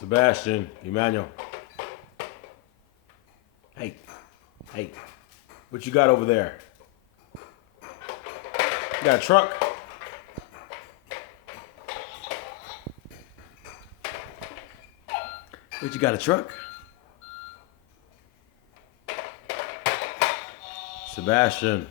Sebastian, Emmanuel. Hey, hey, what you got over there? You got a truck? What, you got a truck? Sebastian.